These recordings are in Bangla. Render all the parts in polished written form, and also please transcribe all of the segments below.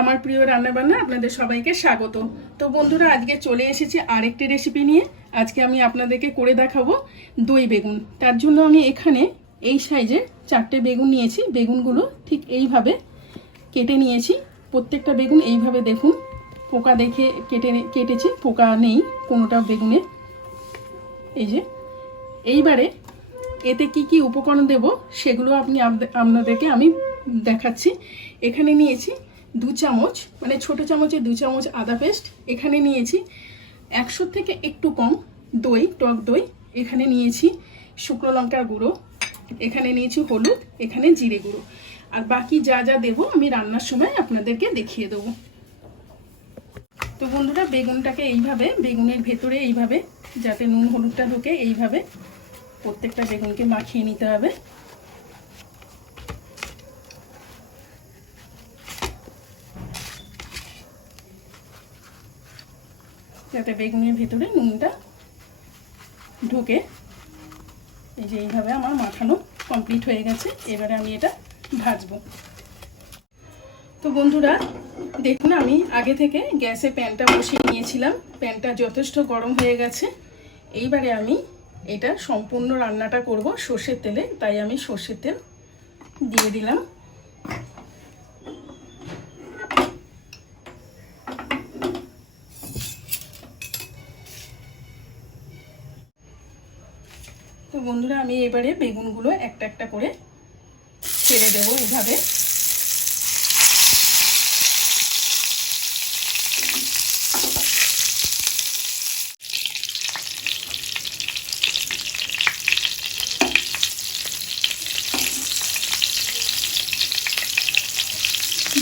আমার প্রিয় রান্নাবান্না আপনাদের সবাইকে স্বাগত। তো বন্ধুরা, আজকে চলে এসেছি আরেকটি রেসিপি নিয়ে। আজকে আমি আপনাদেরকে করে দেখাবো দই বেগুন। তার জন্য আমি এখানে এই সাইজের 4টে বেগুন নিয়েছি। বেগুনগুলো ঠিক এইভাবে কেটে নিয়েছি। প্রত্যেকটা বেগুন এইভাবে দেখুন, পোকা দেখে কেটেছি, পোকা নেই কোনোটা বেগুনে। এই যে এইবারে এতে কি কি উপকরণ দেব সেগুলো আপনাদেরকে আমি দেখাচ্ছি। এখানে নিয়েছি 2 চামচ, মানে ছোট চামচে 2 চামচ আদা পেস্ট। এখানে নিয়েছি 100 থেকে একটু কম দই, টক দই। এখানে নিয়েছি শুকনো লঙ্কার গুঁড়ো, এখানে নিয়েছি হলুদ, এখানে জিরে গুঁড়ো। আর বাকি যা যা দেবো আমি রান্নার সময় আপনাদেরকে দেখিয়ে দেবো। তো বন্ধুরা, বেগুনটাকে এইভাবে, বেগুনের ভেতরে এইভাবে যাতে নুন হলুদটা ঢোকে, এইভাবে প্রত্যেকটা বেগুনকে মাখিয়ে নিতে হবে। যাতে বেগুনের ভেতরে নুনটা ঢোকে। এই যে এইভাবে আমার মাখানো কমপ্লিট হয়ে গেছে। এবারে আমি এটা ভাজবো। তো বন্ধুরা দেখুন, আমি আগে থেকে গ্যাসে প্যানটা বসিয়ে নিয়েছিলাম। প্যানটা যথেষ্ট গরম হয়ে গেছে। এইবারে আমি এটা সম্পূর্ণ রান্নাটা করব সর্ষের তেলে, তাই আমি সর্ষের তেল দিয়ে দিলাম। তো বন্ধুরা, আমি এবারে বেগুনগুলো একটা একটা করে ছেড়ে দেবো এইভাবে।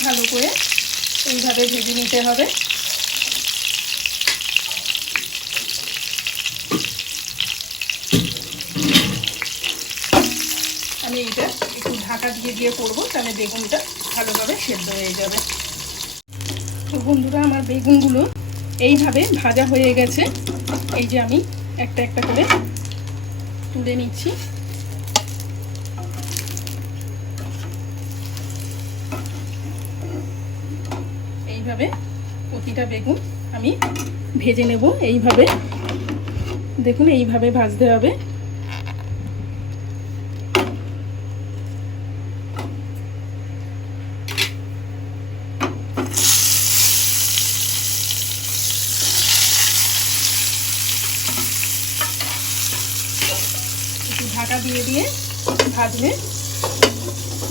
ভালো করে এইভাবে ভেজে নিতে হবে। আমি এইটা একটু ঢাকা দিয়ে করব, তাহলে বেগুনটা ভালোভাবে সেদ্ধ হয়ে যাবে। তো বন্ধুরা, আমার বেগুনগুলো এইভাবে ভাজা হয়ে গেছে। এই যে আমি একটা একটা করে তুলে নিচ্ছি। এইভাবে প্রতিটা বেগুন আমি ভেজে নেব। এইভাবে দেখুন, এইভাবে ভাজতে হবে। একটু ঢাকা দিয়ে ভাজলে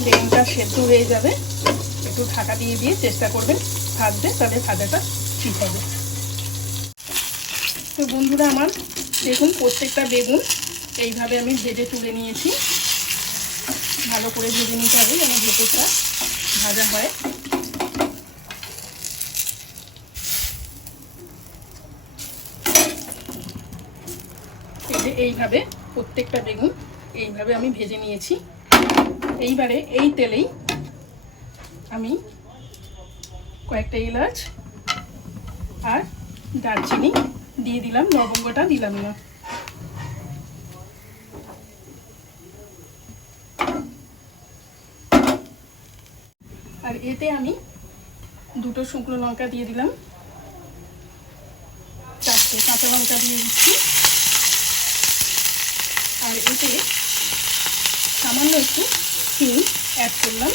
বেগুনটা সেদ্ধ হয়ে যাবে। একটু ঢাকা দিয়ে চেষ্টা করবেন ভাজতে, তাহলে ভাজাটা ঠিক হবে। তো বন্ধুরা, আমার দেখুন প্রত্যেকটা বেগুন এইভাবে আমি ভেজে তুলে নিয়েছি। ভালো করে ভেজে নিতে হবে যেন ভেতরটা ভাজা হয়। এই যে এইভাবে প্রত্যেকটা বেগুন এইভাবে আমি ভেজে নিয়েছি। এইবারে এই তেলেই আমি কয়েকটা এলাচ আর দারচিনি দিয়ে দিলাম, লবঙ্গটা দিলাম না। আর এতে আমি 2টো শুকনো লঙ্কা দিয়ে দিলাম, 4টে কাঁচা লঙ্কা দিয়ে দিচ্ছি। আর এতে সামান্য একটু হিং অ্যাড করলাম।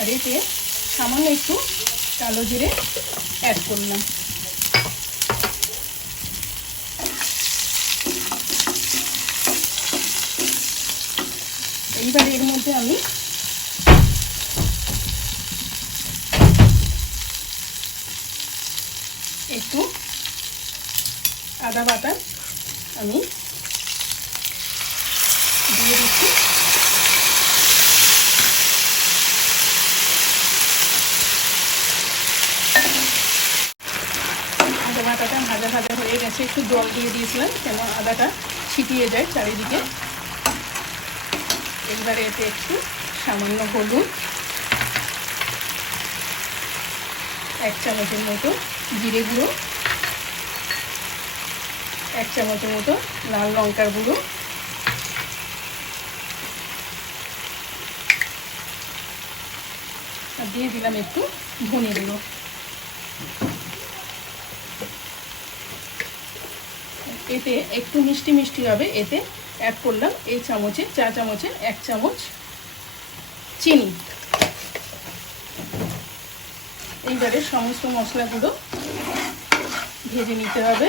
আর এতে সামান্য একটু কালো জিরে অ্যাড করলাম। এইবার এর মধ্যে আমি একটু আদা বাটা আমি দিয়ে দিচ্ছি। আদা বাটাটা ভাজা ভাজা হয়ে গেছে। একটু জল দিয়ে দিয়েছিলাম কেন আদাটা ছিটিয়ে যায় চারিদিকে। এবারে এতে একটু সামান্য হলুদ, 1 চামচের মতো জিরে গুঁড়ো, 1 চামচের মতো লাল লঙ্কার গুঁড়ো, আর দিয়ে দিলাম একটু ধনে গুঁড়ো। এতে একটু মিষ্টি মিষ্টি হবে, এতে অ্যাড করলাম এই চামচে, চা চামচের 1 চামচ চিনি। এইবারে সমস্ত মশলাগুলো ভেজে নিতে হবে।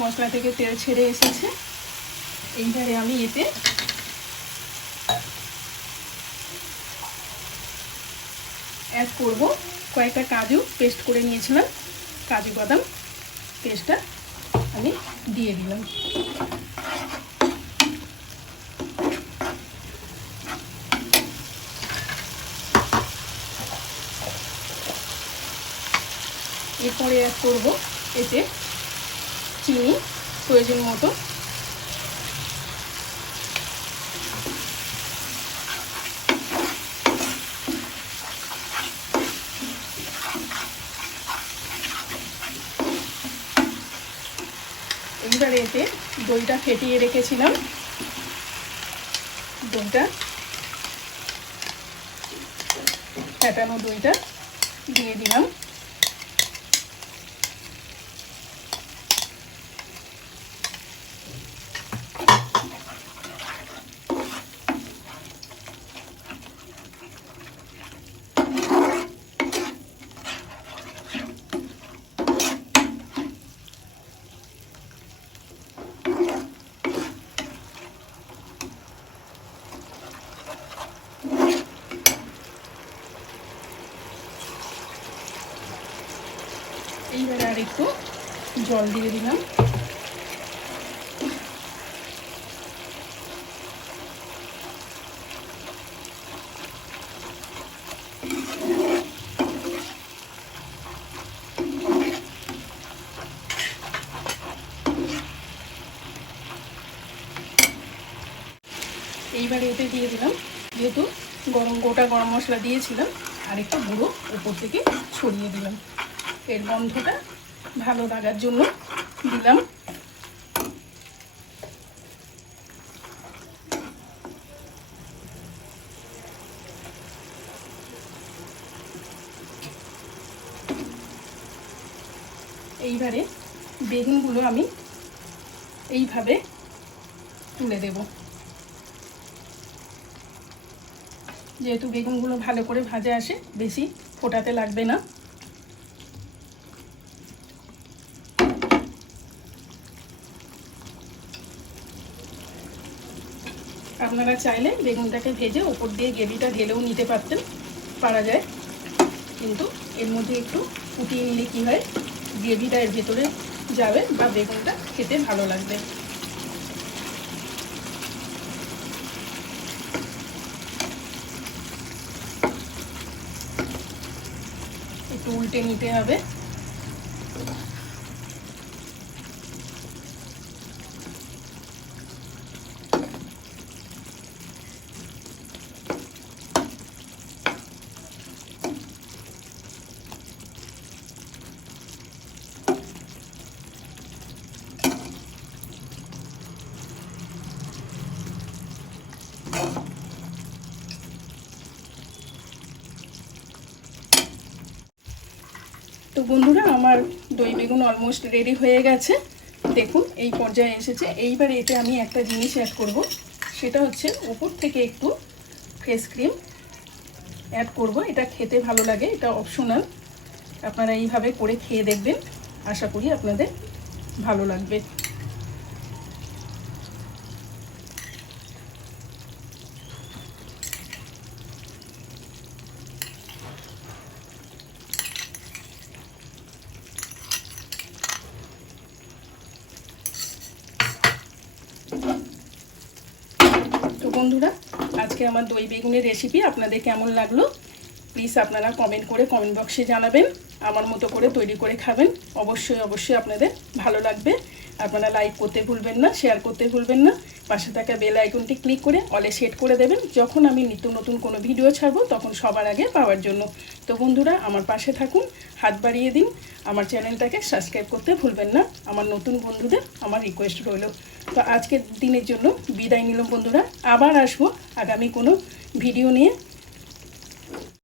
মশলা থেকে তেল ছেড়ে এসেছে। এইবারে আমি এতে অ্যাড করব কয়েকটা কাজু পেস্ট করে নিয়েছিলাম, কাজু বাদাম পেস্টটা আমি দিয়ে দিলাম। এরপরে অ্যাড করব এতে চিনি প্রয়োজন মতো। এইবারে এতে দইটা ফেটিয়ে রেখেছিলাম, দইটা ফেটানো দইটা দিয়ে দিলাম। এইবারে আর একটু জল দিয়ে দিলাম। এইবারে এতে দিয়ে দিলাম, যেহেতু গোটা গরম মশলা দিয়েছিলাম, আর একটু গুঁড়ো উপর থেকে ছড়িয়ে দিলাম। এর গন্ধটা ভালো লাগার জন্য দিলাম। এইবারে বেগুনগুলো আমি এইভাবে তুলে দেব। যেহেতু বেগুনগুলো ভালো করে ভাজা আসে, বেশি ফোটাতে লাগবে না। আপনারা চাইলে বেগুনটাকে ভেজে ওপর দিয়ে গ্রেভিটা ঢেলেও নিতে পারা যায়, কিন্তু এর মধ্যে একটু ফুটিয়ে নিলে কী হয়, গ্রেভিটা এর ভেতরে যাবে বা বেগুনটা খেতে ভালো লাগবে। একটু উল্টে নিতে হবে। তো বন্ধুরা, আমার দই বেগুন অলমোস্ট রেডি হয়ে গেছে। দেখুন এই পর্যায়ে এসেছে। এইবার এতে আমি একটা জিনিস অ্যাড করব, সেটা হচ্ছে উপর থেকে একটু ফ্রেশ ক্রিম অ্যাড করব। এটা খেতে ভালো লাগে, এটা অপশনাল। আপনারা এইভাবে করে খেয়ে দেখবেন, আশা করি আপনাদের ভালো লাগবে। তো বন্ধুরা, আজকে আমার দই বেগুনের রেসিপি আপনাদের কেমন লাগলো প্লিজ আপনারা কমেন্ট বক্সে জানাবেন। আমার মতো করে তৈরি করে খাবেন, অবশ্যই আপনাদের ভালো লাগবে। আপনারা লাইক করতে ভুলবেন না, শেয়ার করতে ভুলবেন না। পাশে থাকা বেল আইকনটি ক্লিক করে অলে সেট করে দেবেন, যখন আমি নিত্য নতুন কোনো ভিডিও ছাড়বো তখন সবার আগে পাওয়ার জন্য। তো বন্ধুরা আমার পাশে থাকুন, হাত বাড়িয়ে দিন, আমার চ্যানেলটাকে সাবস্ক্রাইব করতে ভুলবেন না। আমার নতুন বন্ধুদের আমার রিকোয়েস্ট রইল। তো আজকের দিনের জন্য বিদায় নিলাম বন্ধুরা, আবার আসবো আগামী কোনো ভিডিও নিয়ে।